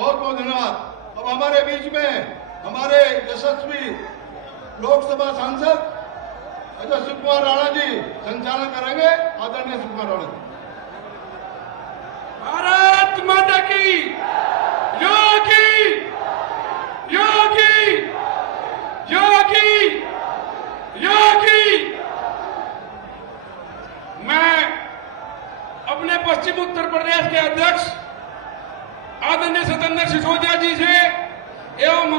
बहुत बहुत धन्यवाद। अब हमारे बीच में हमारे यशस्वी लोकसभा सांसद शिव कुमार राणा जी संचालन करेंगे। आदरणीय शिव कुमार राणा जी। भारत माता की योगी योगी योगी योगी। मैं अपने पश्चिम उत्तर प्रदेश के अध्यक्ष आदरणीय सतेंद्र सिसोदिया जी से एवं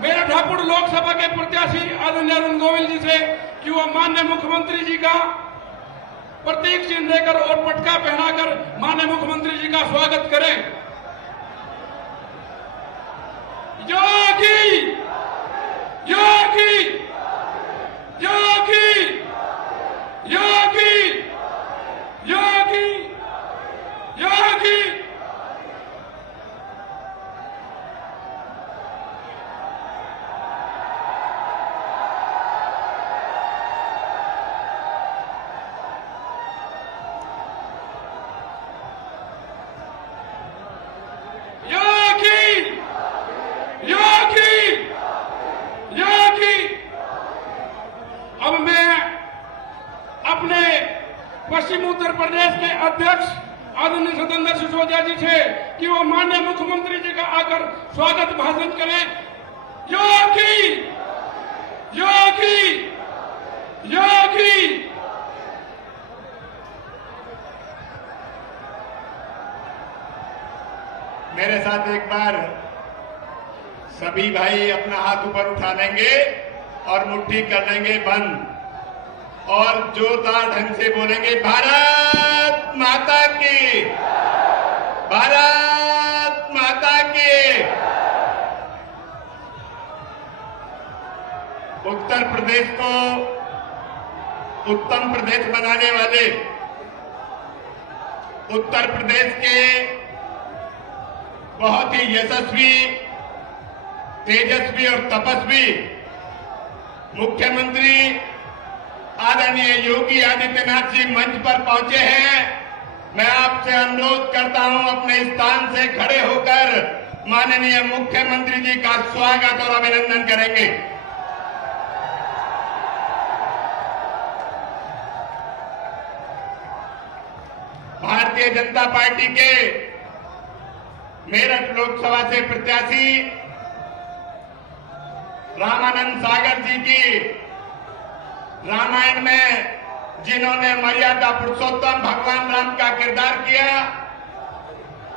मेरठ हापुड़ लोकसभा के प्रत्याशी आदरणीय अरुण गोविल जी से कि वह माननीय मुख्यमंत्री जी का प्रतीक चिन्ह देकर और पटका पहनाकर माननीय मुख्यमंत्री जी का स्वागत करें। योगी योगी योगी योगी योगी योगी। अब मैं अपने पश्चिम उत्तर प्रदेश के अध्यक्ष आदरणीय सतेंद्र सिसोदिया जी से कि वो माननीय मुख्यमंत्री जी का आकर स्वागत भाषण करें। योगी योगी योगी। मेरे साथ एक बार सभी भाई अपना हाथ ऊपर उठा लेंगे और मुट्ठी कर लेंगे बंद और जोरदार ढंग से बोलेंगे भारत माता की, भारत माता की। उत्तर प्रदेश को उत्तम प्रदेश बनाने वाले उत्तर प्रदेश के बहुत ही यशस्वी, तेजस्वी और तपस्वी मुख्यमंत्री आदरणीय योगी आदित्यनाथ जी मंच पर पहुंचे हैं। मैं आपसे अनुरोध करता हूं अपने स्थान से खड़े होकर माननीय मुख्यमंत्री जी का स्वागत और अभिनंदन करेंगे। भारतीय जनता पार्टी के मेरठ लोकसभा से प्रत्याशी रामानंद सागर जी की रामायण में जिन्होंने मर्यादा पुरुषोत्तम भगवान राम का किरदार किया,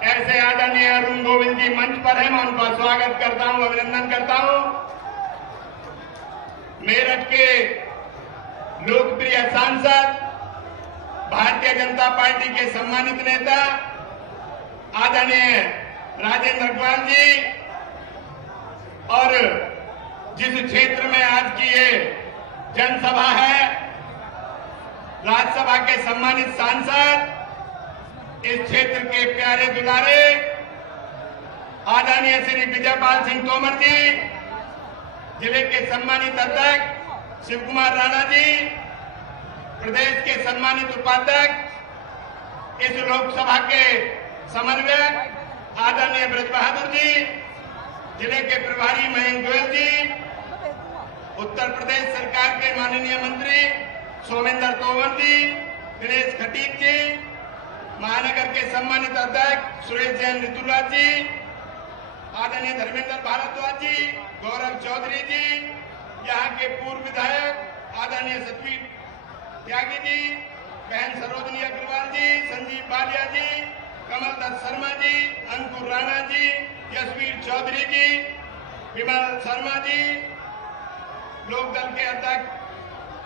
ऐसे आदरणीय अरुण गोविल जी मंच पर हैं। मैं उनका स्वागत करता हूं, अभिनंदन करता हूं। मेरठ के लोकप्रिय सांसद, भारतीय जनता पार्टी के सम्मानित नेता आदरणीय राजेंद्र अग्रवाल जी और जिस क्षेत्र में आज की ये जनसभा है, राज्यसभा के सम्मानित सांसद, इस क्षेत्र के प्यारे दुलारे आदरणीय श्री विजयपाल सिंह तोमर जी, जिले के सम्मानित अध्यक्ष शिव कुमार राणा जी, प्रदेश के सम्मानित उपाध्यक्ष, इस लोकसभा के समन्वयक आदरणीय ब्रज बहादुर जी, जिले के प्रभारी महेंद्र गोयल जी, उत्तर प्रदेश सरकार के माननीय मंत्री सोमेंद्र तोमर जी, दिनेश खटीक जी, महानगर के सम्मानित अध्यक्ष सुरेश जैन ऋतुराज जी, आदरणीय धर्मेंद्र भारद्वाज जी, गौरव चौधरी जी, यहाँ के पूर्व विधायक आदरणीय सतवीर त्यागी जी, बहन सरोजनी अग्रवाल जी, संजीव बालिया जी, कमल दत्त शर्मा जी, अंकुर राणा जी, यशवीर चौधरी जी, विमल शर्मा जी, लोकदल के अध्यक्ष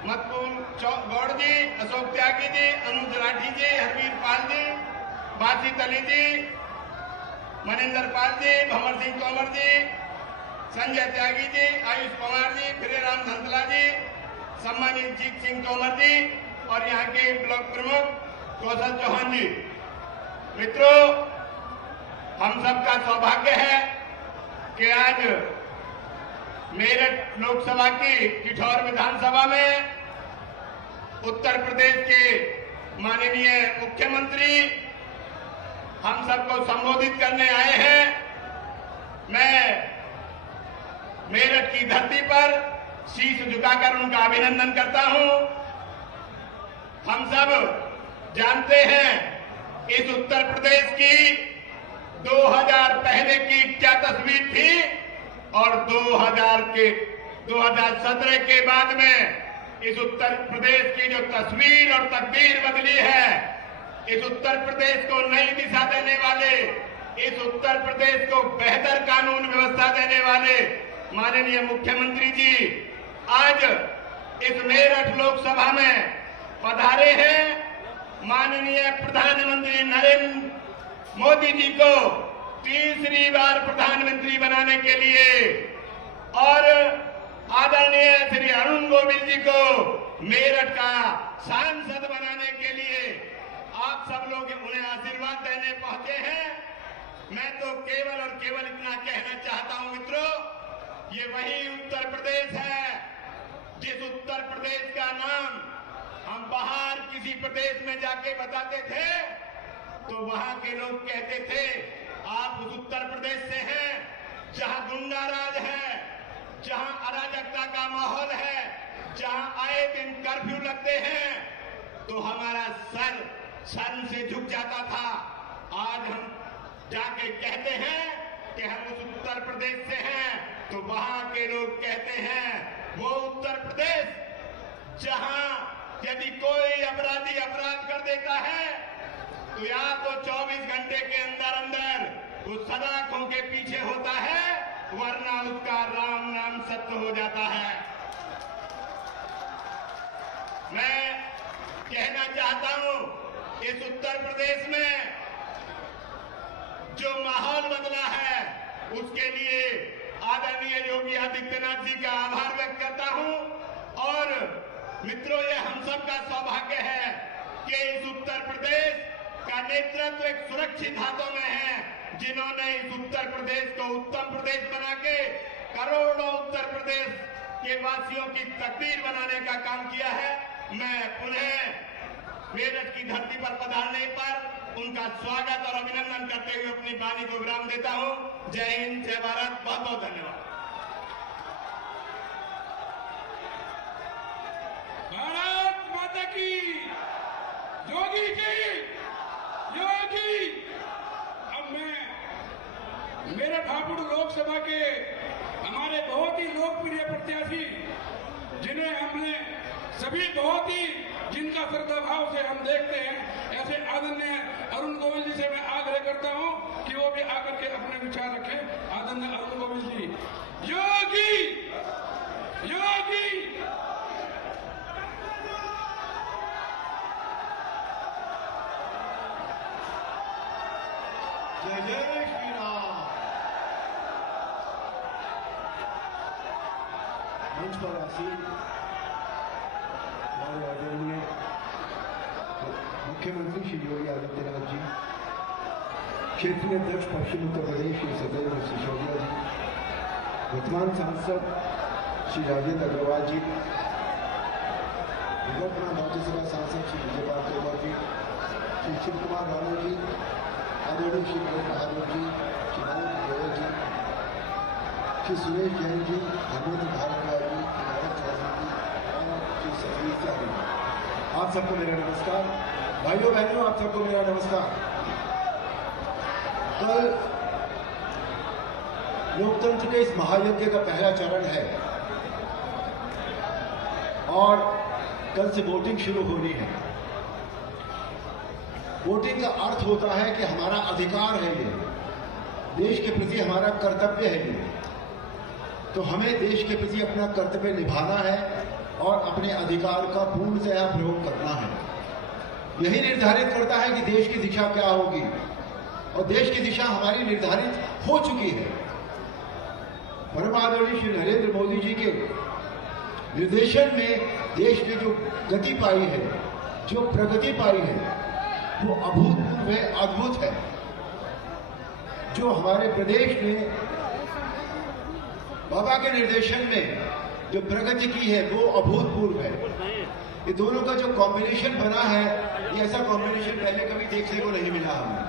मतपुर गौड़ जी, अशोक त्यागी जी, अनुज राठी जी, हरवीर पाल जी, बासित अली जी, मनिंदर पाल जी, भंवर सिंह तोमर जी, संजय त्यागी जी, आयुष कुमार जी, फिरेराम धंतला जी, सम्मानित जीत सिंह तोमर जी और यहाँ के ब्लॉक प्रमुख कौशल चौहान जी। मित्रों, हम सबका सौभाग्य है कि आज मेरठ लोकसभा की किठौर विधानसभा में उत्तर प्रदेश के माननीय मुख्यमंत्री हम सबको संबोधित करने आए हैं। मैं मेरठ की धरती पर शीश झुकाकर उनका अभिनंदन करता हूं। हम सब जानते हैं इस उत्तर प्रदेश की 2000 पहले की क्या तस्वीर थी और 2017 के बाद में इस उत्तर प्रदेश की जो तस्वीर और तकदीर बदली है। इस उत्तर प्रदेश को नई दिशा देने वाले, इस उत्तर प्रदेश को बेहतर कानून व्यवस्था देने वाले माननीय मुख्यमंत्री जी आज इस मेरठ लोकसभा में पधारे हैं। माननीय प्रधानमंत्री नरेंद्र मोदी जी को तीसरी बार प्रधानमंत्री बनाने के लिए और आदरणीय श्री अरुण गोविल जी को मेरठ का सांसद बनाने के लिए आप सब लोग उन्हें आशीर्वाद देने पहुंचे हैं। मैं तो केवल और केवल इतना कहना चाहता हूं मित्रों, ये वही उत्तर प्रदेश है जिस उत्तर प्रदेश का नाम हम बाहर किसी प्रदेश में जाके बताते थे तो वहां के लोग कहते थे आप उस उत्तर प्रदेश से हैं जहां गुंडा राज है, जहां अराजकता का माहौल है, जहां आए दिन कर्फ्यू लगते हैं तो हमारा सर शर्म से झुक जाता था। आज हम जाके कहते हैं कि हम उस उत्तर प्रदेश से हैं तो वहां के लोग कहते हैं वो उत्तर प्रदेश जहां यदि कोई अपराधी अपराध कर देता है तो या तो 24 घंटे के अंदर अंदर वो सलाखों के पीछे होता है, वरना उसका राम नाम सत्य हो जाता है। मैं कहना चाहता हूं इस उत्तर प्रदेश में जो माहौल बदला है उसके लिए आदरणीय योगी आदित्यनाथ जी का आभार व्यक्त करता हूं। और मित्रों, ये हम सब का सौभाग्य है कि इस उत्तर प्रदेश का नेतृत्व एक सुरक्षित हाथों में है, जिन्होंने इस उत्तर प्रदेश को उत्तम प्रदेश बना के करोड़ों उत्तर प्रदेश के वासियों की तकदीर बनाने का काम किया है। मैं पुनः मेरठ की धरती पर पधारने पर उनका स्वागत और अभिनंदन करते हुए अपनी वाणी को विराम देता हूं। जय हिंद, जय भारत, बहुत बहुत धन्यवाद। भारत माता की, योगी की, योगी। अब मैं मेरठ हापुड़ लोकसभा के हमारे बहुत ही लोकप्रिय प्रत्याशी जिन्हें हमने सभी बहुत ही जिनका श्रद्धा भाव से हम देखते हैं, ऐसे आदरणीय अरुण गोविल जी से मैं आग्रह करता हूं कि वो भी आकर के अपने विचार रखें। आदरणीय अरुण गोविल जी। योगी, योगी। जय जय श्री राम। मंच पर आसीन हमारे आदरणीय मुख्यमंत्री श्री योगी आदित्यनाथ जी, क्षेत्रीय अध्यक्ष पश्चिम उत्तर प्रदेश श्री सत्येंद्र सिसोदिया जी, वर्तमान सांसद श्री राजेंद्र अग्रवाल जी, निवर्तमान राज्यसभा सांसद श्री विजयपाल तोमर जी, श्री शिव कुमार राणा जी, आदरणीय श्री वीरेंद्र बहादुर जी, श्री नरेंद्र गोयल जी, श्री सुरेश जैन जी, धर्मेंद्र भारद्वाज जी, भरत चौधरी जी और श्री सतीश त्यागी जी, आप सबको मेरा नमस्कार। भाइयों बहनों, आप सबको मेरा नमस्कार। कल लोकतंत्र के इस महायज्ञ का पहला चरण है और कल से वोटिंग शुरू होनी है। वोटिंग का अर्थ होता है कि हमारा अधिकार है ये, देश के प्रति हमारा कर्तव्य है ये, तो हमें देश के प्रति अपना कर्तव्य निभाना है और अपने अधिकार का पूर्णतः प्रयोग करना है। यही निर्धारित करता है कि देश की दिशा क्या होगी, और देश की दिशा हमारी निर्धारित हो चुकी है। परम आदरणीय श्री नरेंद्र मोदी जी के निर्देशन में देश ने जो गति पाई है, जो प्रगति पाई है, वो अभूतपूर्व है, अद्भुत है। जो हमारे प्रदेश ने बाबा के निर्देशन में जो प्रगति की है वो अभूतपूर्व है। ये दोनों का जो कॉम्बिनेशन बना है, ये ऐसा कॉम्बिनेशन पहले कभी देखने को नहीं मिला हमें।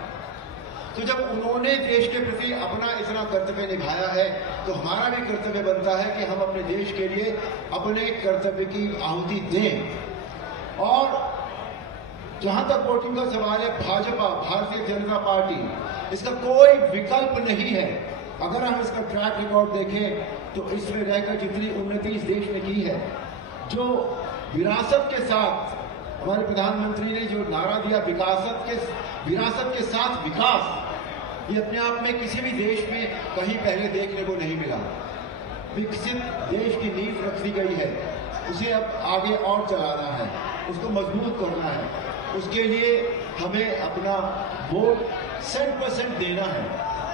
तो जब उन्होंने देश के प्रति अपना इतना कर्तव्य निभाया है, तो हमारा भी कर्तव्य बनता है कि हम अपने देश के लिए अपने कर्तव्य की आहुति दें। और जहां तक वोटिंग का सवाल है, भाजपा, भारतीय जनता पार्टी, इसका कोई विकल्प नहीं है। अगर हम इसका ट्रैक रिकॉर्ड देखें तो इसमें रहकर जितनी उन्नति इस देश ने की है, जो विरासत के साथ हमारे प्रधानमंत्री ने जो नारा दिया, विरासत के साथ विकास, ये अपने आप में किसी भी देश में कहीं पहले देखने को नहीं मिला। विकसित देश की नींव रख दी गई है, उसे अब आगे और चलाना है, उसको मजबूत करना है। उसके लिए हमें अपना वोट 100% देना है।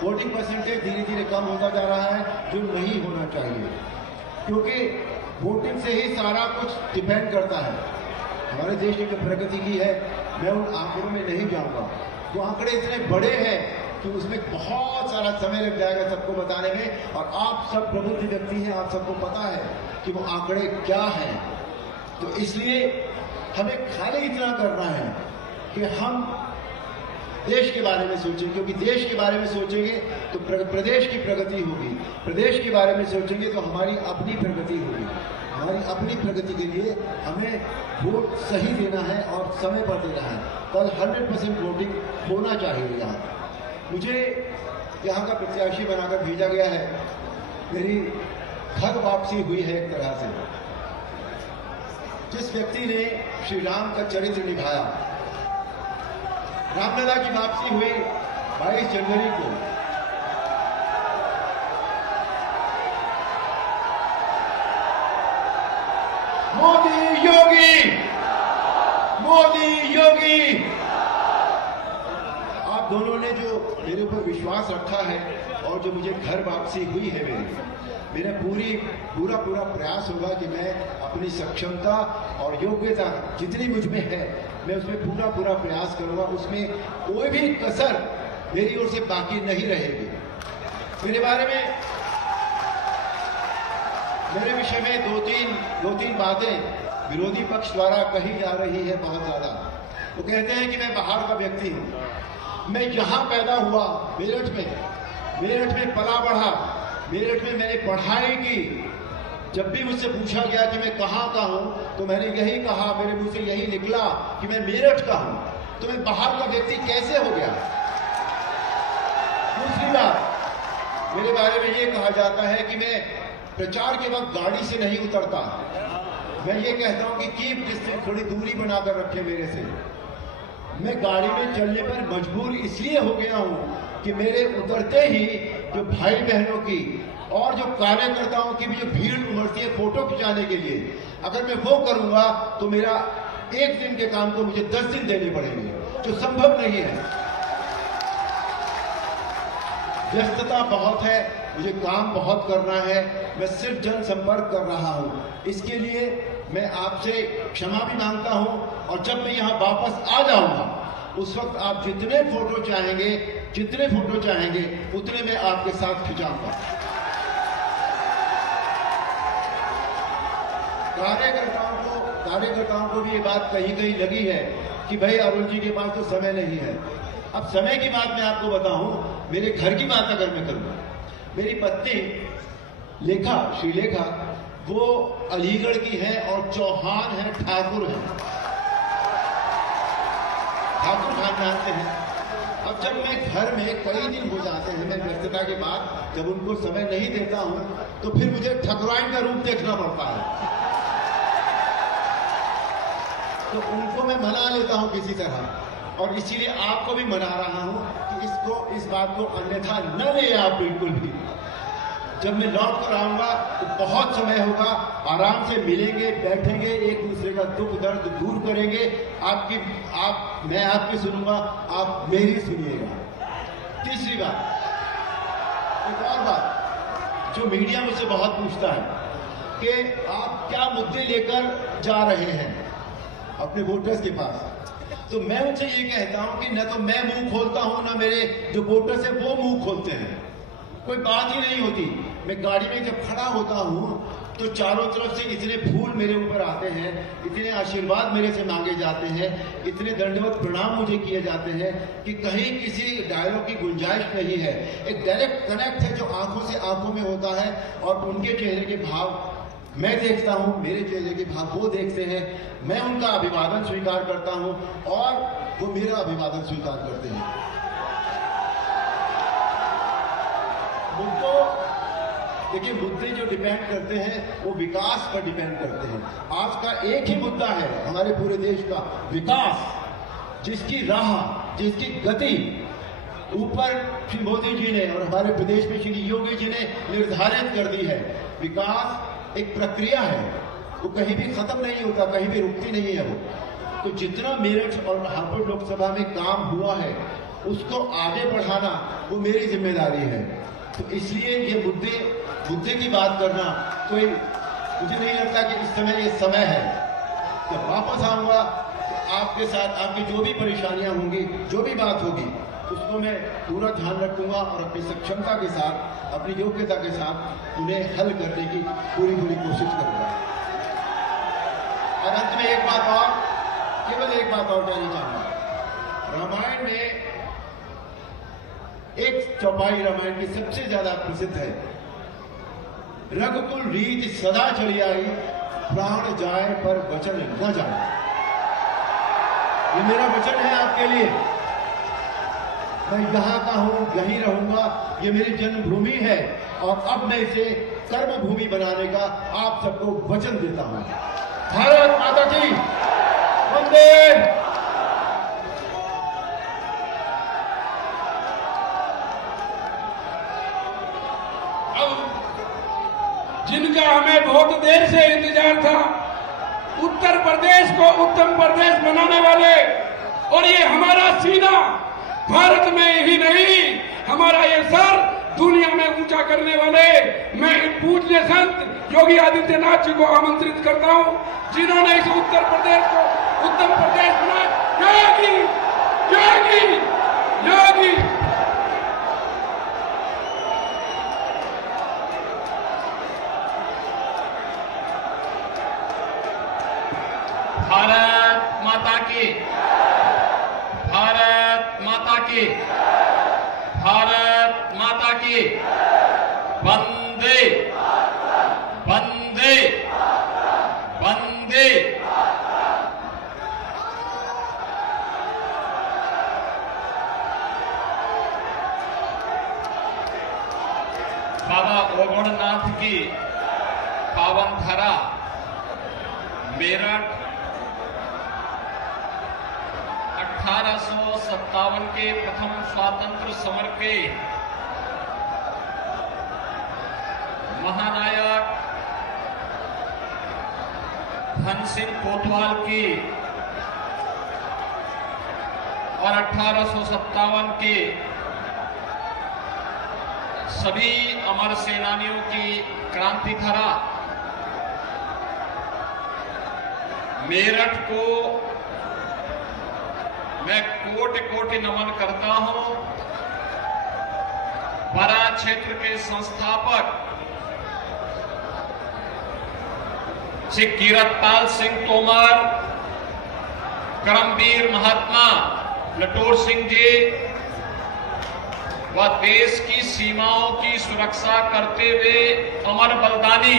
वोटिंग परसेंटेज धीरे धीरे कम होता जा रहा है, जो नहीं होना चाहिए, क्योंकि वोटिंग से ही सारा कुछ डिपेंड करता है। हमारे देश ने जो प्रगति की है, मैं उन आंकड़ों में नहीं जाऊंगा। वो आंकड़े इतने बड़े हैं कि उसमें बहुत सारा समय लग जाएगा सबको बताने में, और आप सब प्रबुद्ध व्यक्ति हैं, आप सबको पता है कि वो आंकड़े क्या हैं। तो इसलिए हमें खाली इतना करना है कि हम देश के बारे में सोचें, क्योंकि देश के बारे में सोचेंगे तो प्रदेश की प्रगति होगी, प्रदेश के बारे में सोचेंगे तो हमारी अपनी प्रगति होगी। हमारी अपनी प्रगति के लिए हमें वोट सही देना है और समय पर देना है। कल 100% वोटिंग होना चाहिए। यहाँ मुझे यहाँ का प्रत्याशी बनाकर भेजा गया है, मेरी घर वापसी हुई है एक तरह से। जिस व्यक्ति ने श्री राम का चरित्र निभाया, रामलला की वापसी हुई 22 जनवरी को। मोदी योगी, मोदी योगी, आप दोनों ने जो मेरे ऊपर विश्वास रखा है और जो मुझे घर वापसी हुई है, मेरा पूरा प्रयास होगा कि मैं अपनी सक्षमता और योग्यता जितनी मुझ में है, मैं उसमें पूरा प्रयास करूंगा। उसमें कोई भी कसर मेरी ओर से बाकी नहीं रहेगी। मेरे बारे में, मेरे विषय में दो तीन बातें विरोधी पक्ष द्वारा कही जा रही है बहुत ज्यादा। वो कहते हैं कि मैं बाहर का व्यक्ति हूं। मैं यहां पैदा हुआ, मेरठ में पला बढ़ा, मेरठ में मैंने पढ़ाई की। जब भी मुझसे पूछा गया कि मैं कहाँ का हूँ, तो मैंने यही कहा, मेरे मुंह से यही निकला कि मैं मेरठ का हूँ। तो मैं बाहर का व्यक्ति कैसे हो गया? दूसरी बात, मेरे बारे में ये कहा जाता है कि मैं प्रचार के वक्त गाड़ी से नहीं उतरता। मैं ये कहता हूँ कि कीप डिस्टेंस, थोड़ी दूरी बनाकर रखे मेरे से। मैं गाड़ी में चलने पर मजबूर इसलिए हो गया हूँ कि मेरे उतरते ही जो भाई बहनों की और जो कार्यकर्ताओं की भी जो भीड़ उमड़ती है फोटो खिंचाने के लिए, अगर मैं वो करूंगा तो मेरा एक दिन के काम को मुझे 10 दिन देने पड़ेंगे, जो संभव नहीं है। व्यस्तता बहुत है, मुझे काम बहुत करना है, मैं सिर्फ जनसंपर्क कर रहा हूं। इसके लिए मैं आपसे क्षमा भी मांगता हूं, और जब मैं यहां वापस आ जाऊंगा उस वक्त आप जितने फोटो चाहेंगे उतने मैं आपके साथ खिंचाऊंगा। कार्यकर्ताओं को भी ये बात कहीं कहीं लगी है कि भाई अरुण जी के पास तो समय नहीं है। अब समय की बात मैं आपको बताऊं, मेरे घर की बात अगर मैं करूं, मेरी पत्नी श्रीलेखा, वो अलीगढ़ की है और चौहान है, ठाकुर खानदान से है। अब जब मैं घर में कई दिन हो जाते हैं, मैं व्यस्तता के बाद जब उनको समय नहीं देता हूं, तो फिर मुझे ठकुराइन का रूप देखना पड़ता है। तो उनको मैं मना लेता हूं किसी तरह, और इसीलिए आपको भी मना रहा हूं कि इस बात को अन्यथा न ले आप बिल्कुल भी। जब मैं लौट कर आऊंगा तो बहुत समय होगा, आराम से मिलेंगे, बैठेंगे, एक दूसरे का दुख दर्द दूर करेंगे। मैं आपकी सुनूंगा, आप मेरी सुनिएगा। तीसरी बात, एक और बात जो मीडिया मुझसे बहुत पूछता है कि आप क्या मुद्दे लेकर जा रहे हैं अपने वोटर्स के पास। तो मैं उनसे ये कहता हूं कि न तो मैं मुंह खोलता हूं, न मेरे जो वोटर्स हैं वो मुंह खोलते हैं। कोई बात ही नहीं होती। मैं गाड़ी में जब खड़ा होता हूं तो चारों तरफ से इतने फूल मेरे ऊपर आते हैं, इतने आशीर्वाद मेरे से मांगे जाते हैं, इतने दंडवत प्रणाम मुझे किए जाते हैं कि कहीं किसी डायलॉग की गुंजाइश नहीं है। एक डायरेक्ट कनेक्ट है जो आंखों से आंखों में होता है और उनके चेहरे के भाव मैं देखता हूं, मेरे चेहरे के भाव वो देखते हैं, मैं उनका अभिवादन स्वीकार करता हूं और वो मेरा अभिवादन स्वीकार करते हैं। देखिए, मुद्दे जो डिपेंड करते हैं वो विकास पर डिपेंड करते हैं। आज का एक ही मुद्दा है हमारे पूरे देश का, विकास, जिसकी राह, जिसकी गति ऊपर श्री मोदी जी ने और हमारे प्रदेश में श्री योगी जी ने निर्धारित कर दी है। विकास एक प्रक्रिया है, वो कहीं भी खत्म नहीं होता, कहीं भी रुकती नहीं है वो। तो जितना मेरठ और हापुड़ लोकसभा में काम हुआ है उसको आगे बढ़ाना वो मेरी जिम्मेदारी है। तो इसलिए ये मुद्दे की बात करना कोई, मुझे नहीं लगता कि इस समय ये समय है। जब वापस आऊंगा तो आपके साथ आपकी जो भी परेशानियां होंगी, जो भी बात होगी, उसको मैं पूरा ध्यान रखूंगा और अपनी सक्षमता के साथ, अपनी योग्यता के साथ उन्हें हल करने की पूरी कोशिश करूंगा। और अंत में एक बात और, केवल एक बात और कहना चाहूंगा। रामायण में एक चौपाई रामायण की सबसे ज्यादा प्रसिद्ध है, रघुकुल रीत सदा चली आई, प्राण जाए पर वचन न जाए। ये मेरा वचन है आपके लिए। मैं यहाँ का हूं, यहीं रहूंगा, ये मेरी जन्मभूमि है और अब मैं इसे कर्मभूमि बनाने का आप सबको वचन देता हूं। भारत माता की वंदे। जिनका हमें बहुत देर से इंतजार था, उत्तर प्रदेश को उत्तम प्रदेश बनाने वाले, और ये हमारा सीना भारत में ही नहीं, हमारा ये सर दुनिया में ऊंचा करने वाले, मैं पूज्य संत योगी आदित्यनाथ जी को आमंत्रित करता हूं, जिन्होंने इस उत्तर प्रदेश को उत्तम प्रदेश बनाया। योगी योगी योगी। भारत माता की, भारत माता की, भारत माता की। वंदे वंदे वंदे। बाबा ओगणनाथ की पावन धरा मेरठ 1857 के प्रथम स्वातंत्र समर के महानायक धन सिंह कोतवाल की और 1857 के सभी अमर सेनानियों की क्रांति धरा मेरठ को मैं कोटि कोटि नमन करता हूं। बरा क्षेत्र के संस्थापक श्री कीरतपाल सिंह तोमर, करमवीर महात्मा लटोर सिंह जी व देश की सीमाओं की सुरक्षा करते हुए अमर बलिदानी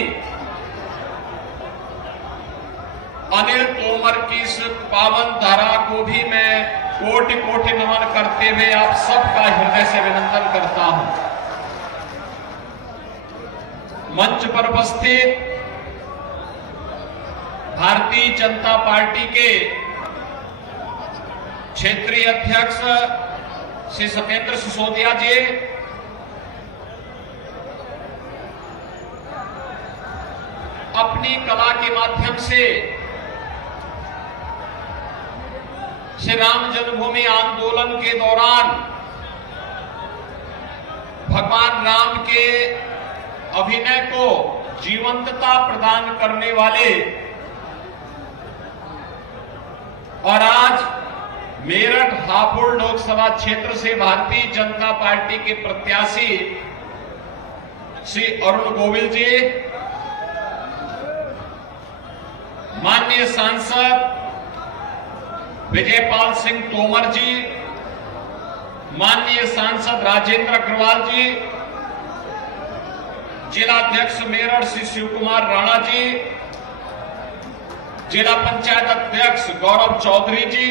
अनिल तोमर की इस पावन धारा को भी मैं कोटि कोटि नमन करते हुए आप सबका हृदय से अभिनंदन करता हूं। मंच पर उपस्थित भारतीय जनता पार्टी के क्षेत्रीय अध्यक्ष श्री सत्येंद्र सिसोदिया जी, अपनी कला के माध्यम से श्री राम जन्मभूमि आंदोलन के दौरान भगवान राम के अभिनय को जीवंतता प्रदान करने वाले और आज मेरठ हापुड़ लोकसभा क्षेत्र से भारतीय जनता पार्टी के प्रत्याशी श्री अरुण गोविल जी माननीय सांसद विजयपाल सिंह तोमर जी, माननीय सांसद राजेंद्र अग्रवाल जी, जिला अध्यक्ष मेरठ श्री शिव कुमार राणा जी, जिला पंचायत अध्यक्ष गौरव चौधरी जी,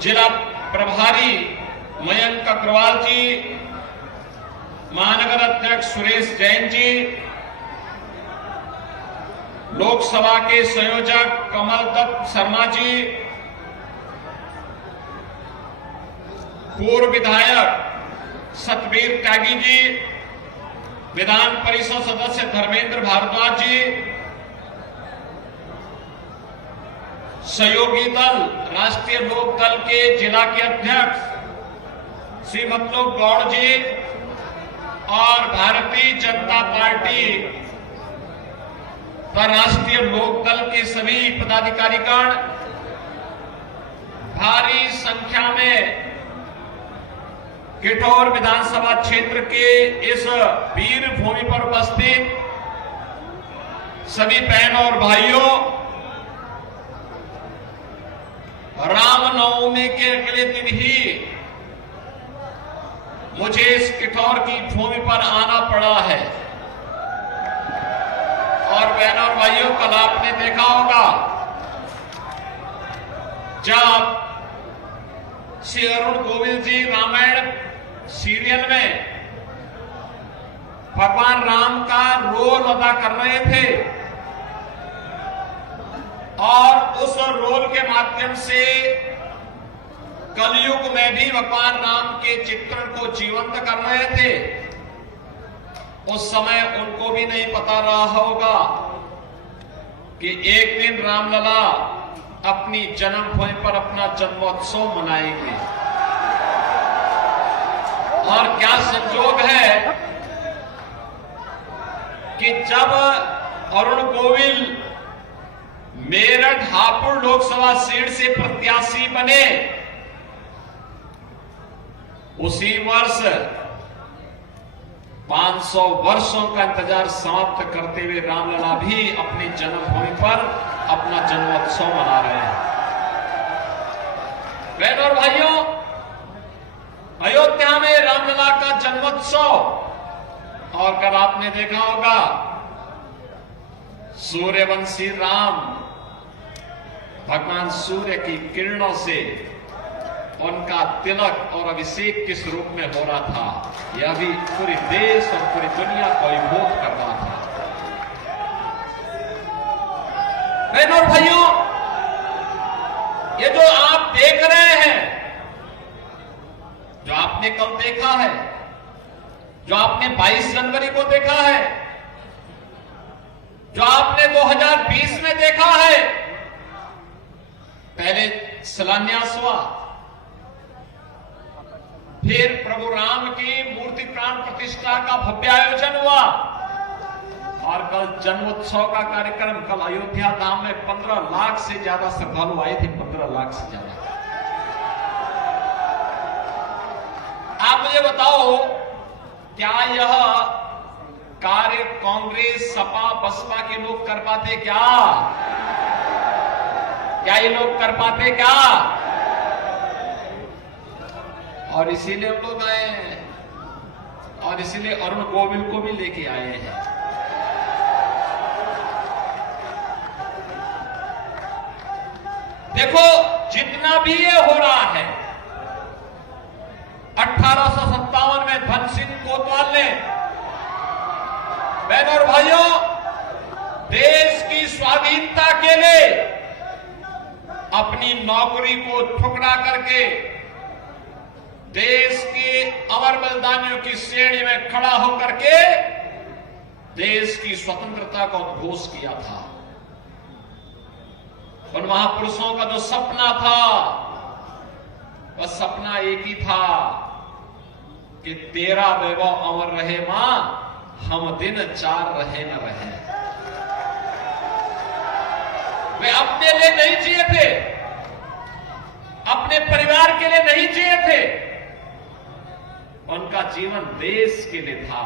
जिला प्रभारी मयंक अग्रवाल जी, महानगर अध्यक्ष सुरेश जैन जी, लोकसभा के संयोजक कमल दत्त शर्मा जी, पूर्व विधायक सतबीर त्यागी जी, विधान परिषद सदस्य धर्मेंद्र भारद्वाज जी, सहयोगी दल राष्ट्रीय लोक दल के जिला के अध्यक्ष श्री मतलोक गौड़ जी और भारतीय जनता पार्टी व राष्ट्रीय लोक दल के सभी पदाधिकारीगण, भारी संख्या में किठौर विधानसभा क्षेत्र के इस वीर भूमि पर उपस्थित सभी बहनों और भाइयों, रामनवमी के अगले दिन ही मुझे इस किठौर की भूमि पर आना पड़ा है। और बहनों और भाइयों, कल आपने देखा होगा जब श्री अरुण गोविल जी रामायण सीरियल में भगवान राम का रोल अदा कर रहे थे और उस रोल के माध्यम से कलयुग में भी भगवान राम के चित्रण को जीवंत कर रहे थे। उस समय उनको भी नहीं पता रहा होगा कि एक दिन रामलला अपनी जन्मभूमि पर अपना जन्मोत्सव मनाएंगे। और क्या संयोग है कि जब अरुण गोविल मेरठ हापुड़ लोकसभा सीट से प्रत्याशी बने, उसी वर्ष 500 वर्षों का इंतजार समाप्त करते हुए रामलला भी अपनी जन्मभूमि पर अपना जन्मोत्सव मना रहे हैं। बहनों और भाइयों, अयोध्या में रामलला का जन्मोत्सव, और कल आपने देखा होगा सूर्यवंशी राम भगवान सूर्य की किरणों से उनका तिलक और अभिषेक किस रूप में हो रहा था, यह भी पूरे देश और पूरी दुनिया को अभिभूत कर रहा था। बहनों और भाइयों, ये जो आप देख रहे हैं, जो आपने कल देखा है, जो आपने 22 जनवरी को देखा है, जो आपने 2020 में देखा है, पहले शिलान्यास हुआ, फिर प्रभु राम की मूर्ति प्राण प्रतिष्ठा का भव्य आयोजन हुआ और कल जन्मोत्सव का कार्यक्रम। कल अयोध्या धाम में 15 लाख से ज्यादा श्रद्धालु आए थे, 15 लाख से ज्यादा। आप मुझे बताओ, क्या यह कार्य कांग्रेस, सपा, बसपा के लोग कर पाते क्या? क्या ये लोग कर पाते क्या? और इसीलिए हम लोग आए हैं और इसीलिए अरुण गोविल को भी लेके आए हैं। देखो, जितना भी ये हो रहा है, 1857 में धन सिंह कोतवाल ने, बहनों और भाइयों, देश की स्वाधीनता के लिए अपनी नौकरी को ठुकरा करके देश के अमर बलिदानियों की श्रेणी में खड़ा होकर के देश की स्वतंत्रता का उद्घोष किया था। उन महापुरुषों का जो सपना था, वह सपना एक ही था कि तेरा वैभव अमर रहे मां, हम दिन चार रहे न रहे। वे अपने लिए नहीं जिए थे, अपने परिवार के लिए नहीं जिए थे, उनका जीवन देश के लिए था।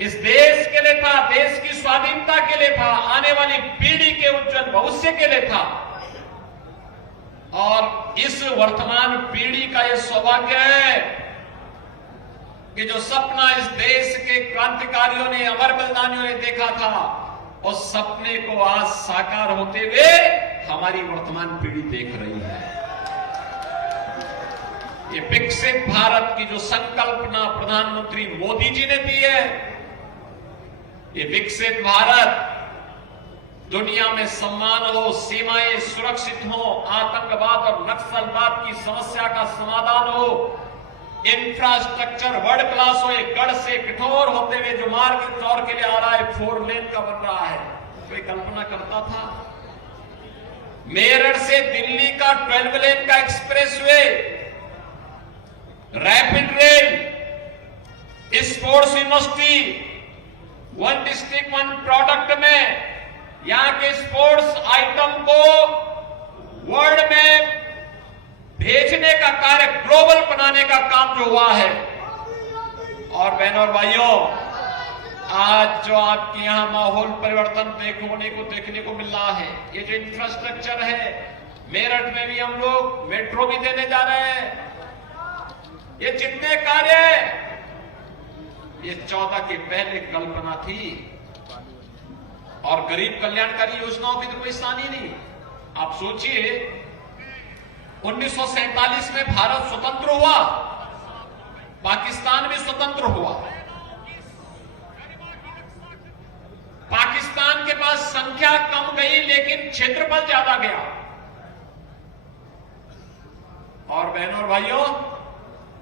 इस देश के लिए था, देश की स्वाधीनता के लिए था, आने वाली पीढ़ी के उज्जवल भविष्य के लिए था। और इस वर्तमान पीढ़ी का यह सौभाग्य है कि जो सपना इस देश के क्रांतिकारियों ने, अमर बलिदानियों ने देखा था, उस सपने को आज साकार होते हुए हमारी वर्तमान पीढ़ी देख रही है। ये विकसित भारत की जो संकल्पना प्रधानमंत्री मोदी जी ने दी है, ये विकसित भारत दुनिया में सम्मान हो, सीमाएं सुरक्षित हो, आतंकवाद और नक्सलवाद की समस्या का समाधान हो, इंफ्रास्ट्रक्चर वर्ल्ड क्लास हो, एक गढ़ से कठोर होते हुए जो मार्ग चौर के लिए आ रहा है, 4 लेन का बन रहा है। कोई कल्पना करता था? मेरठ से दिल्ली का 12 लेन का expressway, rapid rail, sports university, 1 district 1 product में यहां के स्पोर्ट्स आइटम को वर्ल्ड में भेजने का कार्य, ग्लोबल बनाने का काम जो हुआ है। और बहनों और भाइयों, आज जो आपके यहां माहौल परिवर्तन देखने को मिल रहा है, ये जो इंफ्रास्ट्रक्चर है, मेरठ में भी हम लोग मेट्रो भी देने जा रहे हैं। ये जितने कार्य ये 14 के पहले कल्पना थी। और गरीब कल्याणकारी योजनाओं की तो कोई स्थान ही नहीं। आप सोचिए, 1947 में भारत स्वतंत्र हुआ, पाकिस्तान भी स्वतंत्र हुआ। पाकिस्तान के पास संख्या कम गई लेकिन क्षेत्रफल ज्यादा गया। और बहनों और भाइयों,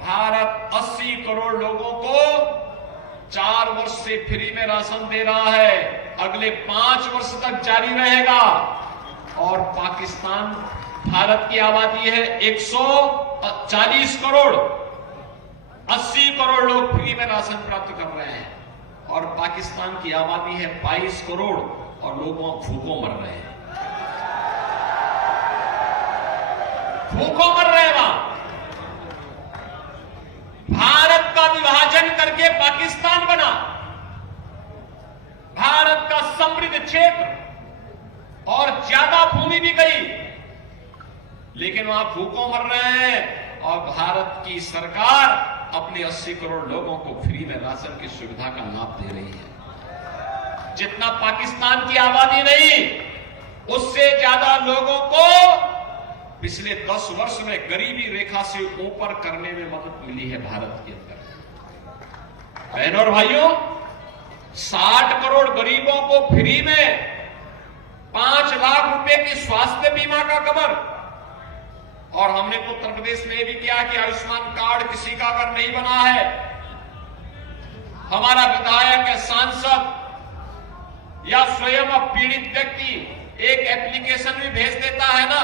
भारत 80 करोड़ लोगों को 4 वर्ष से फ्री में राशन दे रहा है, अगले 5 वर्ष तक जारी रहेगा। और पाकिस्तान, भारत की आबादी है 140 करोड़, 80 करोड़ लोग फ्री में राशन प्राप्त कर रहे हैं। और पाकिस्तान की आबादी है 22 करोड़ और लोग भूखों मर रहे हैं, भूखों मर रहे हैं वहां। भारत का विभाजन करके पाकिस्तान बना, भारत का समृद्ध क्षेत्र और ज्यादा भूमि भी गई, लेकिन वहां भूखों मर रहे हैं। और भारत की सरकार अपने 80 करोड़ लोगों को फ्री में राशन की सुविधा का लाभ दे रही है। जितना पाकिस्तान की आबादी नहीं, उससे ज्यादा लोगों को पिछले 10 वर्ष में गरीबी रेखा से ऊपर करने में मदद मिली है भारत के अंदर। बहनों और भाइयों, 60 करोड़ गरीबों को फ्री में 5 लाख रुपए की स्वास्थ्य बीमा का कवर। और हमने तो उत्तर प्रदेश में भी किया कि आयुष्मान कार्ड किसी का अगर नहीं बना है, हमारा विधायक या सांसद या स्वयं पीड़ित व्यक्ति एक एप्लीकेशन भी भेज देता है ना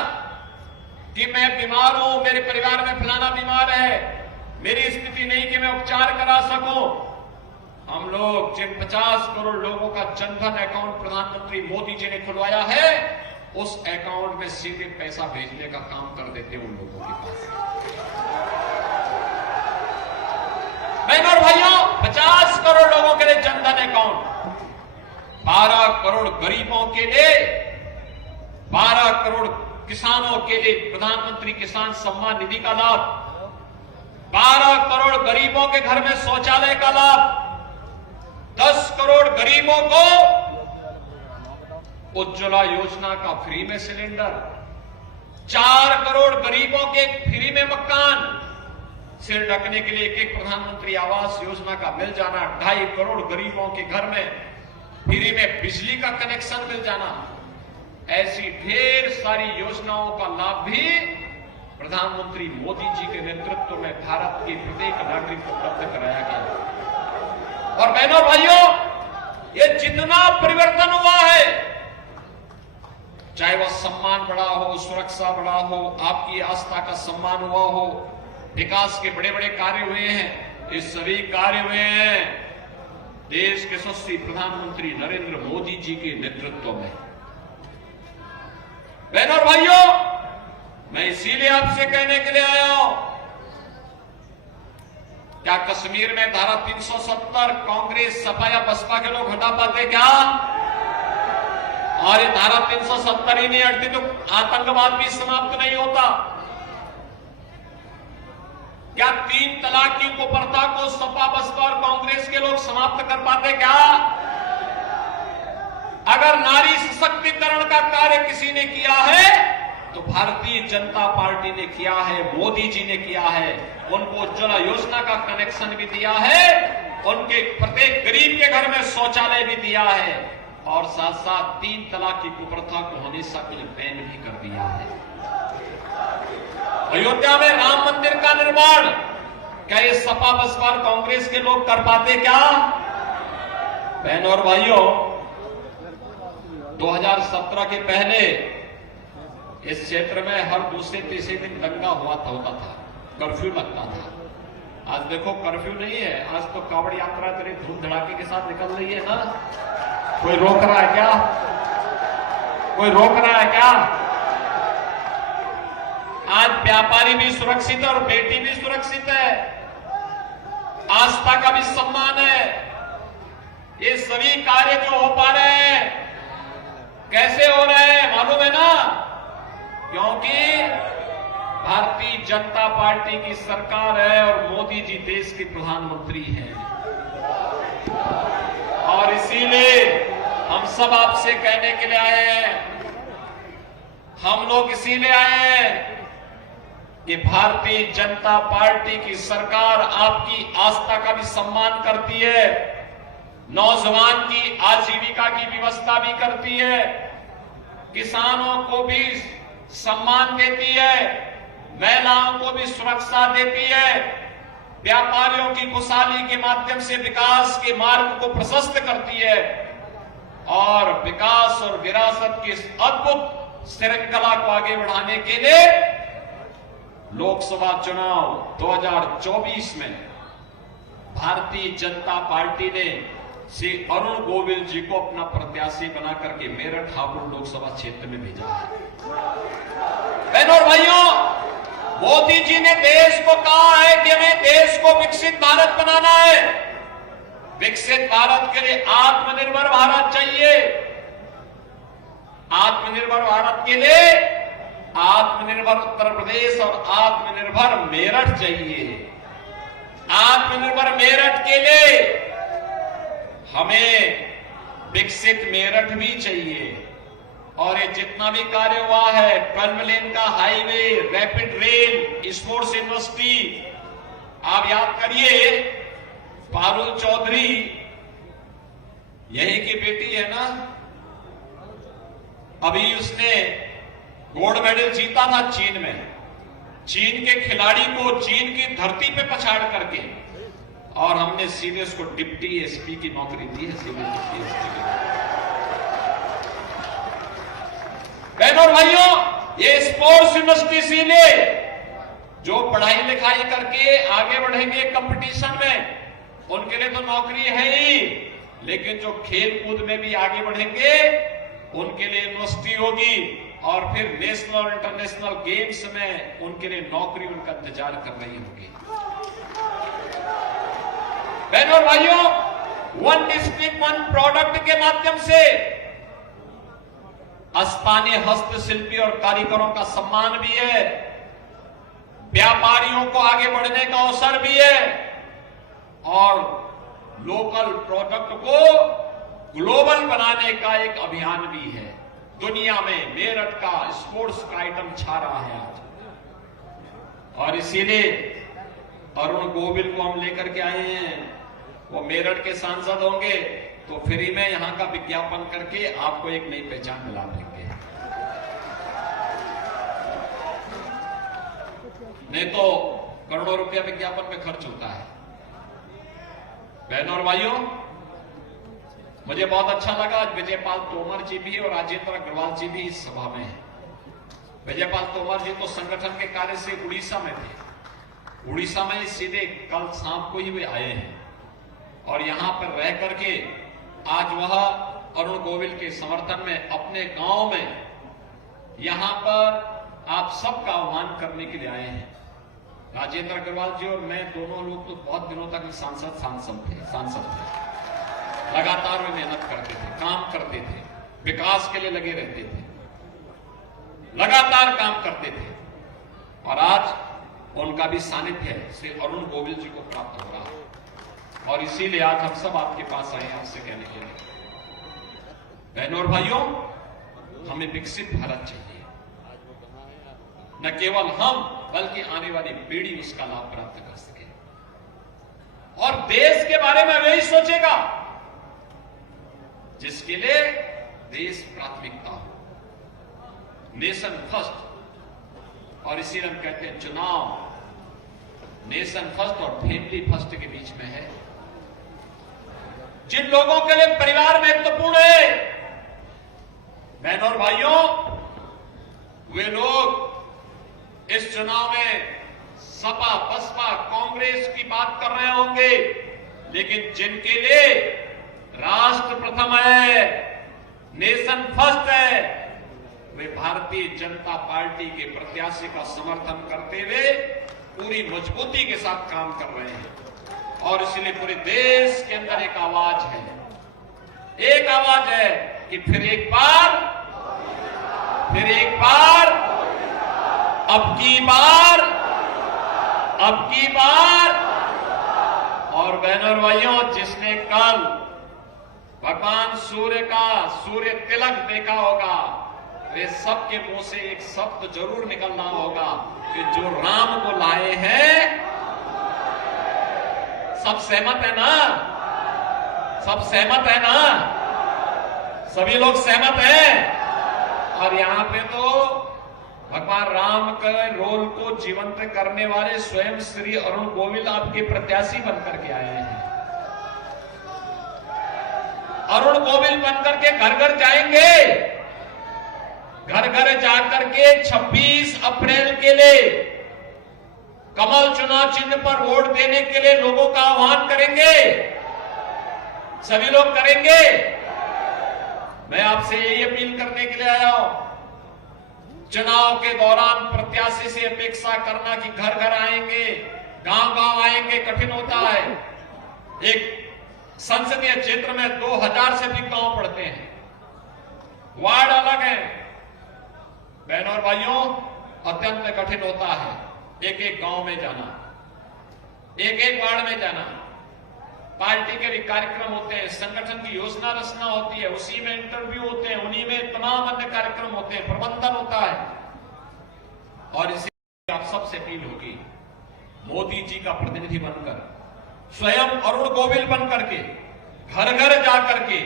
कि मैं बीमार हूं, मेरे परिवार में फलाना बीमार है, मेरी स्थिति नहीं कि मैं उपचार करा सकूं। हम लोग जिन 50 करोड़ लोगों का जनधन अकाउंट प्रधानमंत्री मोदी जी ने खुलवाया है, उस अकाउंट में सीधे पैसा भेजने का काम कर देते उन लोगों के पास। बहनों और भाइयों, 50 करोड़ लोगों के लिए जनधन अकाउंट, 12 करोड़ गरीबों के लिए, 12 करोड़ किसानों के लिए प्रधानमंत्री किसान सम्मान निधि का लाभ, 12 करोड़ गरीबों के घर में शौचालय का लाभ, 10 करोड़ गरीबों को उज्ज्वला योजना का फ्री में सिलेंडर, 4 करोड़ गरीबों के फ्री में मकान, सिर ढकने के लिए एक प्रधानमंत्री आवास योजना का मिल जाना, 2.5 करोड़ गरीबों के घर में फ्री में बिजली का कनेक्शन मिल जाना। ऐसी ढेर सारी योजनाओं का लाभ भी प्रधानमंत्री मोदी जी के नेतृत्व में भारत के प्रत्येक नागरिक को उपलब्ध कराया गया। और बहनों भाइयों, ये जितना परिवर्तन हुआ है, चाहे वह सम्मान बढ़ा हो, सुरक्षा बढ़ा हो, आपकी आस्था का सम्मान हुआ हो, विकास के बड़े बड़े कार्य हुए हैं, ये सभी कार्य हुए हैं देश के यशस्वी प्रधानमंत्री नरेंद्र मोदी जी के नेतृत्व में। बहनों और भाइयों, मैं इसीलिए आपसे कहने के लिए आया हूं क्या कश्मीर में धारा 370 कांग्रेस, सपा या बसपा के लोग हटा पाते क्या? और ये धारा 370 ही नहीं हटती तो आतंकवाद भी समाप्त नहीं होता। क्या 3 तलाक की कुप्रथा को सपा, बसपा और कांग्रेस के लोग समाप्त कर पाते क्या? अगर नारी सशक्तिकरण का कार्य किसी ने किया है तो भारतीय जनता पार्टी ने किया है, मोदी जी ने किया है। उनको उज्ज्वला योजना का कनेक्शन भी दिया है, उनके प्रत्येक गरीब के घर में शौचालय भी दिया है, और साथ साथ 3 तलाक की कुप्रथा को हमेशा के लिए बैन भी कर दिया है। अयोध्या में राम मंदिर का निर्माण क्या ये सपा, बसपा और कांग्रेस के लोग कर पाते क्या? बहनों और भाइयों, 2017 के पहले इस क्षेत्र में हर दूसरे तीसरे दिन दंगा होता था, कर्फ्यू लगता था। आज देखो कर्फ्यू नहीं है, आज तो कावड़ यात्रा तेरे धूम धड़ाके के साथ निकल रही है ना। कोई रोक रहा है क्या? कोई रोक रहा है क्या? आज व्यापारी भी सुरक्षित है और बेटी भी सुरक्षित है, आस्था का भी सम्मान है। ये सभी कार्य जो हो पा रहे हैं कैसे हो रहे हैं मालूम है ना? क्योंकि भारतीय जनता पार्टी की सरकार है और मोदी जी देश के प्रधानमंत्री हैं। और इसीलिए हम सब आपसे कहने के लिए आए हैं, हम लोग इसीलिए आए हैं कि भारतीय जनता पार्टी की सरकार आपकी आस्था का भी सम्मान करती है, नौजवान की आजीविका की व्यवस्था भी करती है, किसानों को भी सम्मान देती है, महिलाओं को भी सुरक्षा देती है, व्यापारियों की खुशहाली के माध्यम से विकास के मार्ग को प्रशस्त करती है, और विकास और विरासत की इस अद्भुत श्रृंखला को आगे बढ़ाने के लिए लोकसभा चुनाव 2024 में भारतीय जनता पार्टी ने श्री अरुण गोविल जी को अपना प्रत्याशी बना करके मेरठ हापुड़ लोकसभा क्षेत्र में भेजा है। बहनों और भाइयों, मोदी जी ने देश को कहा है कि हमें देश को विकसित भारत बनाना है। विकसित भारत के लिए आत्मनिर्भर भारत चाहिए। आत्मनिर्भर भारत के लिए आत्मनिर्भर उत्तर प्रदेश और आत्मनिर्भर मेरठ चाहिए। आत्मनिर्भर मेरठ के लिए हमें विकसित मेरठ भी चाहिए। और ये जितना भी कार्य हुआ है, 12 लेन का highway, rapid rail, sports university, आप याद करिए पारुल चौधरी यही की बेटी है ना, अभी उसने गोल्ड मेडल जीता था चीन में। चीन के खिलाड़ी को चीन की धरती पे पछाड़ करके, और हमने सीधे उसको डिप्टी एसपी की नौकरी दी है, सिविल डिप्टी एसपी की। बहनों और भाइयों, ये स्पोर्ट्स यूनिवर्सिटी सीधे जो पढ़ाई लिखाई करके आगे बढ़ेंगे कंपटीशन में, उनके लिए तो नौकरी है ही, लेकिन जो खेल कूद में भी आगे बढ़ेंगे उनके लिए यूनिवर्सिटी होगी, और फिर नेशनल और इंटरनेशनल गेम्स में उनके लिए नौकरी उनका इंतजार कर रही होगी। बहनों और भाइयों, 1 डिस्ट्रिक्ट 1 प्रोडक्ट के माध्यम से स्थानीय हस्तशिल्पी और कारीगरों का सम्मान भी है, व्यापारियों को आगे बढ़ने का अवसर भी है, और लोकल प्रोडक्ट को ग्लोबल बनाने का एक अभियान भी है। दुनिया में मेरठ का स्पोर्ट्स का आइटम छा रहा है आज, और इसीलिए अरुण गोविल को हम लेकर के आए हैं। वो मेरठ के सांसद होंगे तो फ्री में यहां का विज्ञापन करके आपको एक नई पहचान दिला देंगे। नहीं तो करोड़ों रुपया विज्ञापन में खर्च होता है। बहनों और भाइयों, मुझे बहुत अच्छा लगा आज विजयपाल तोमर जी भी और राजेंद्र अग्रवाल जी भी इस सभा में हैं। विजयपाल तोमर जी तो संगठन के कार्य से उड़ीसा में थे, उड़ीसा में सीधे कल शाम को ही वे आए हैं, और यहां पर रह करके आज वह अरुण गोविल के समर्थन में अपने गांव में यहां पर आप सबका आह्वान करने के लिए आए हैं। राजेंद्र अग्रवाल जी और मैं दोनों लोग तो बहुत दिनों तक सांसद थे। लगातार वे मेहनत करते थे, काम करते थे, विकास के लिए लगे रहते थे, लगातार काम करते थे। और आज उनका भी सानिध्य श्री अरुण गोविल जी को प्राप्त हो रहा है। और इसीलिए आज हम सब आपके पास आए हैं आपसे कहने के लिए, बहनों और भाइयों, हमें विकसित भारत चाहिए। न केवल हम बल्कि आने वाली पीढ़ी उसका लाभ प्राप्त कर सके। और देश के बारे में वही सोचेगा जिसके लिए देश प्राथमिकता हो, नेशन फर्स्ट। और इसीलिए हम कहते हैं चुनाव नेशन फर्स्ट और फैमिली फर्स्ट के बीच में है। जिन लोगों के लिए परिवार महत्वपूर्ण है, बहनों और भाइयों, वे लोग इस चुनाव में सपा बसपा कांग्रेस की बात कर रहे होंगे, लेकिन जिनके लिए राष्ट्र प्रथम है, नेशन फर्स्ट है, वे भारतीय जनता पार्टी के प्रत्याशी का समर्थन करते हुए पूरी मजबूती के साथ काम कर रहे हैं। और इसलिए पूरे देश के अंदर एक आवाज है कि फिर एक बार अब की बार। और बहनों और भाइयों, जिसने कल भगवान सूर्य तिलक देखा होगा, वे सबके मुंह से एक शब्द जरूर निकलना होगा कि जो राम को लाए हैं। सब सहमत है ना? सब सहमत है ना? सभी लोग सहमत हैं। और यहां पे तो भगवान राम के रोल को जीवंत करने वाले स्वयं श्री अरुण गोविल आपके प्रत्याशी बनकर के आए हैं। अरुण गोविल बनकर के घर घर जाएंगे, घर घर जाकर के 26 अप्रैल के लिए कमल चुनाव चिन्ह पर वोट देने के लिए लोगों का आह्वान करेंगे। सभी लोग करेंगे। मैं आपसे यही अपील करने के लिए आया हूं। चुनाव के दौरान प्रत्याशी से अपेक्षा करना कि घर घर आएंगे, गांव गांव आएंगे, कठिन होता है। एक संसदीय क्षेत्र में 2000 से अधिक गांव पड़ते हैं, वार्ड अलग है। बहनों और भाइयों, अत्यंत कठिन होता है एक एक गांव में जाना, एक एक वार्ड में जाना। पार्टी के भी कार्यक्रम होते हैं, संगठन की योजना रचना होती है, उसी में इंटरव्यू होते हैं, उन्हीं में तमाम अन्य कार्यक्रम होते हैं, प्रबंधन होता है। और इसी आप सबसे अपील होगी, मोदी जी का प्रतिनिधि बनकर, स्वयं अरुण गोविल बनकर के घर घर जाकर के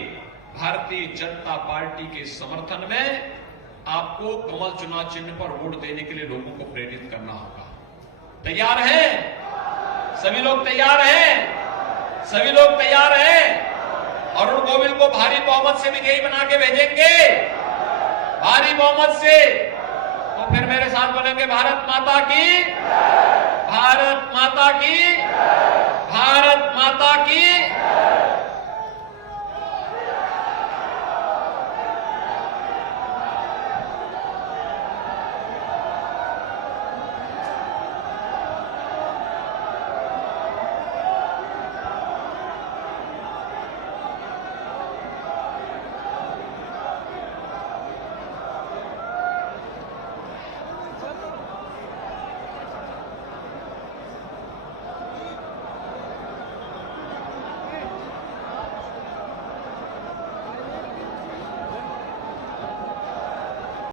भारतीय जनता पार्टी के समर्थन में आपको कमल चुनाव चिन्ह पर वोट देने के लिए लोगों को प्रेरित करना होगा। तैयार हैं? सभी लोग तैयार हैं? सभी लोग तैयार हैं? अरुण गोविल को भारी बहुमत से विजयी बना के भेजेंगे, भारी बहुमत से। तो फिर मेरे साथ बोलेंगे, भारत माता की, भारत माता की, भारत माता की।